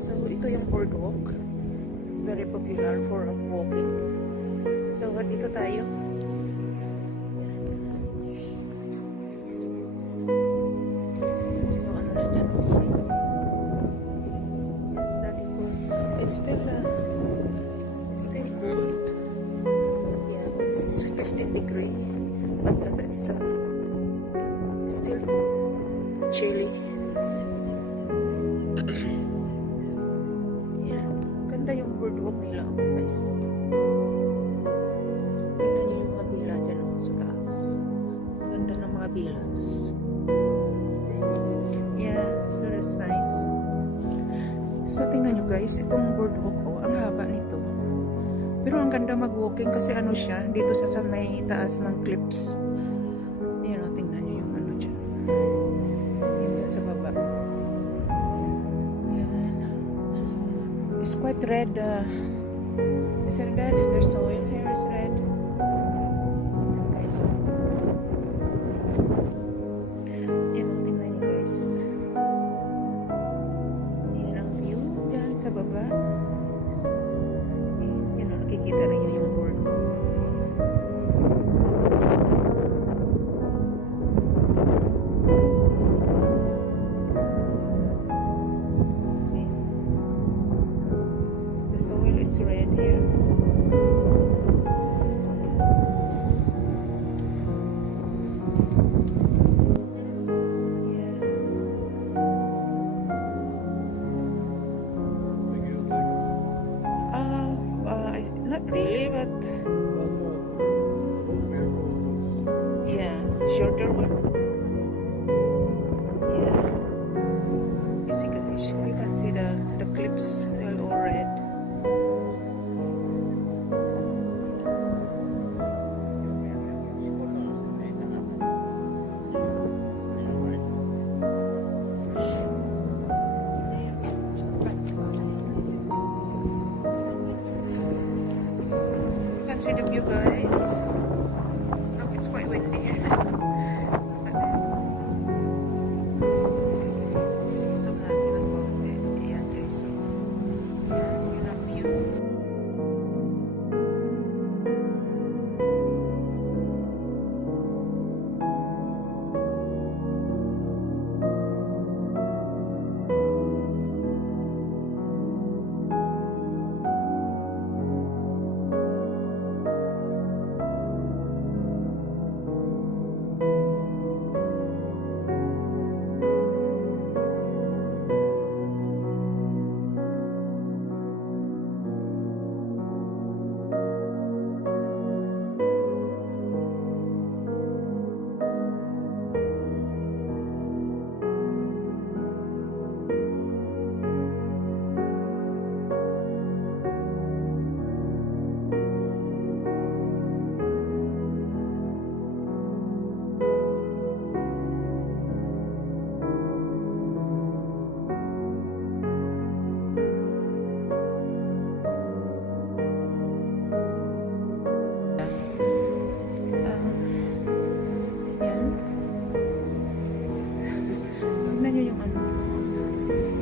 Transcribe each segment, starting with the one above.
So, ito yung boardwalk. It's very popular for walking. So, dito tayo. So, ano na dyan? See? Yes, daddy cool. It's still cold. Yeah, it's 15 degree. But that's still chilly. Ganda yung boardwalk nila, guys. Tingnan nyo yung mga bila dyan sa taas. Ganda ng mga villas. Yeah, so that's nice. So tingnan nyo guys, itong boardwalk ang haba nito. Pero ang ganda mag-walking kasi ano siya, dito sa may taas ng cliffs. Ayan o, tingnan nyo yung ano dyan. Yan sa baba. It's quite red. Is it red? There's soil here is red. Guys. Yan, tingnan nyo guys. Yan ang view dyan sa baba. So, yan, nakikita rin nyo yung board. Soil is red here. Yeah. Not really, but yeah, shorter one. Yeah. You see guys, you can see the cliffs, they're all red. See the view guys. Look, it's quite windy. So natin ang konti. Ayan guys. So, ayan yun ang view.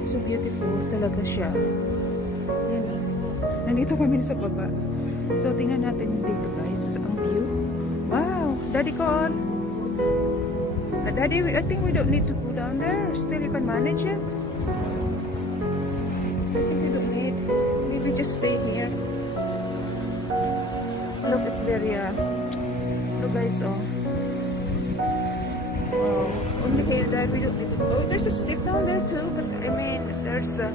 So beautiful talaga siya. Yan. Nandito kami sa baba. So tingnan natin dito guys ang view. Wow, Daddy call. Daddy, I think we don't need to go down there. Still you can manage it. I think we don't need. Maybe just stay here. Look, it's very look guys, oh. Wow. Only here that we don't need to go. Oh, there's a step down there too, but I mean, there's to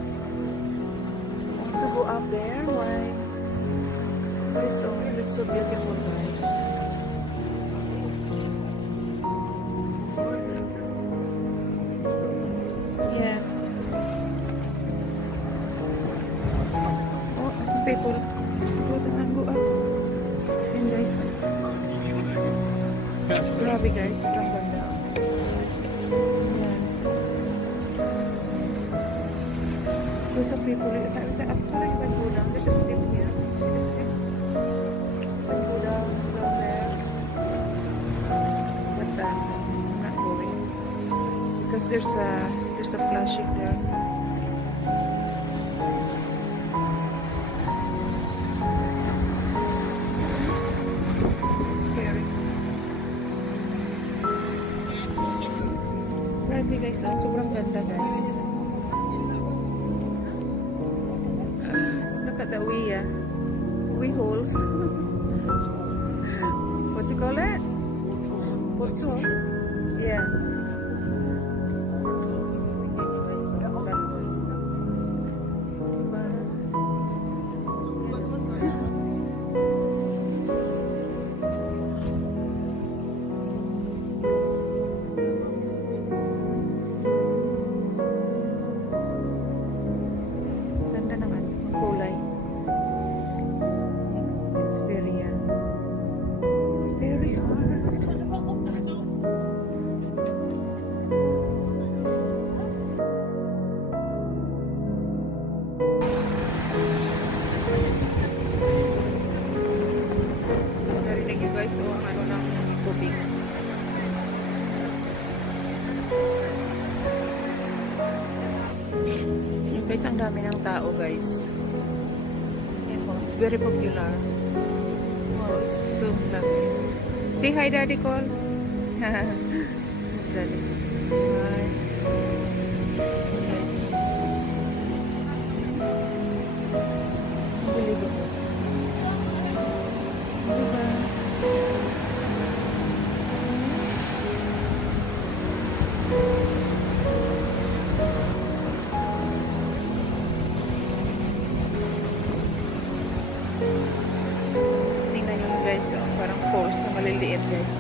go up there. Why? Guys, oh, it's so beautiful, guys. Yeah. Oh, people go down and go up. And guys, grabe guys, sobrang ganda. So some people, actually you can go down. There's a step here. See the step? You can go down there. But I'm not going because there's a flashing there. Grabe guys, oh, sobrang ganda guys. Look at the wee holes. What you call it? Putso. Yeah. Ganda naman ang kulay. It's very hard. Narinig nyo guys, o ang ano ng tubig. Yung guys, ang dami ng tao guys. Yan po, it's very popular. Wow, it's so lovely. Say hi, Daddy Cole. Yes, Daddy. Hi. Guys. Unbelievable. Diba? Tingnan nyo guys, oh, parang falls na maliliit guys.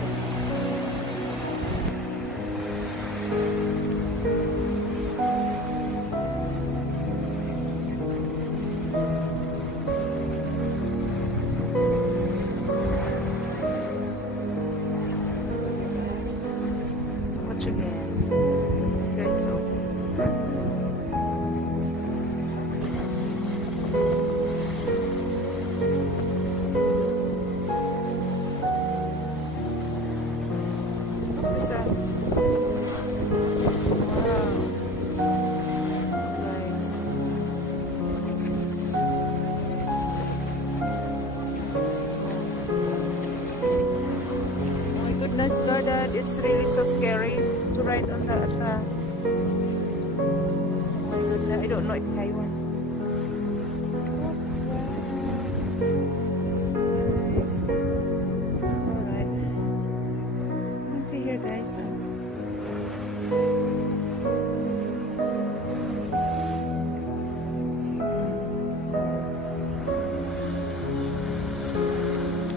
Watch again. Guys, so there's a wow. Guys. Oh my goodness, God, it's really so scary to ride on that. Oh my goodness, I don't know if I want. Guys. Alright. Let's see here, guys.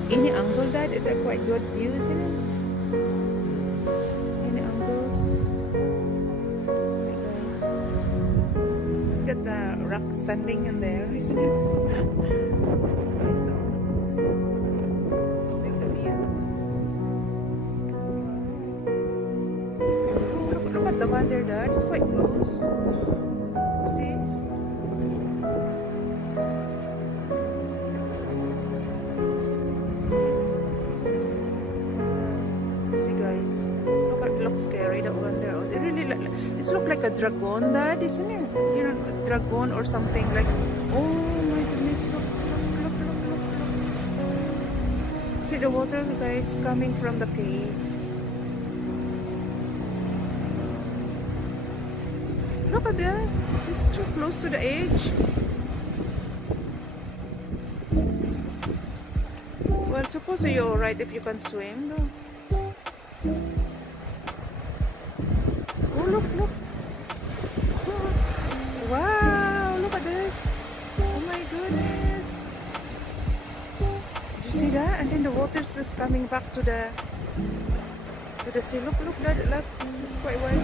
Any angle that they're quite good views, you know. Any angles. Okay, guys. Look at the rock standing in there, isn't it? Okay, so let's take the view. Oh, look at the one there, Dad. It's quite close. See? Guys, looks scary, that one there. It really it looks like a dragon, Dad, isn't it? You know, a dragon or something like. Oh my goodness! Look! See the water, guys, coming from the cave. Look at that! It's too close to the edge. Well, suppose you're alright if you can swim, though. Oh, look. Oh, wow, look at this. Oh my goodness. Did you see that? And then the water's just coming back to the sea. Look, that, quite wide.